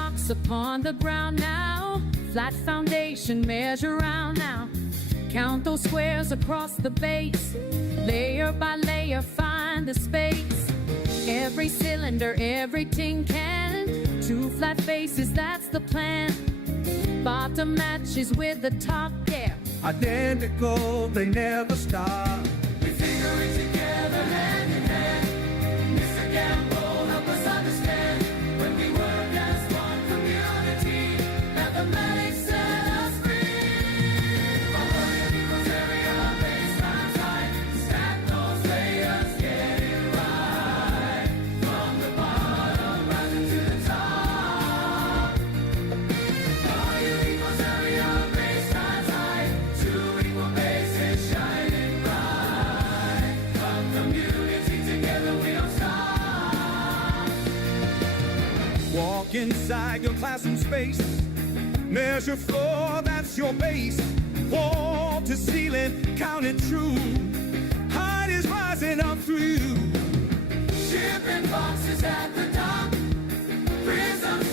marks upon the ground now. Flat foundation, measure round now. Count those squares across the base. Layer by layer, find the space. Every cylinder, every tin can. 2 flat faces, that's the plan. Bottom matches with the top, yeah. Identical, they never stop. We figure it together hand in hand. Mr. Gamboa, help us understand. When we work as one community, mathematics set us free. Volume equals area, base times height. Stack those layers, get it right. From the bottom, rising to the top. Volume equals area, base times height. 2 equal bases shining bright. From community together we don't stop. Walk inside your classroom space. Measure floor, that's your base. Wall to ceiling, count it true. Height is rising up through you. Shipping boxes at the dock. Prisms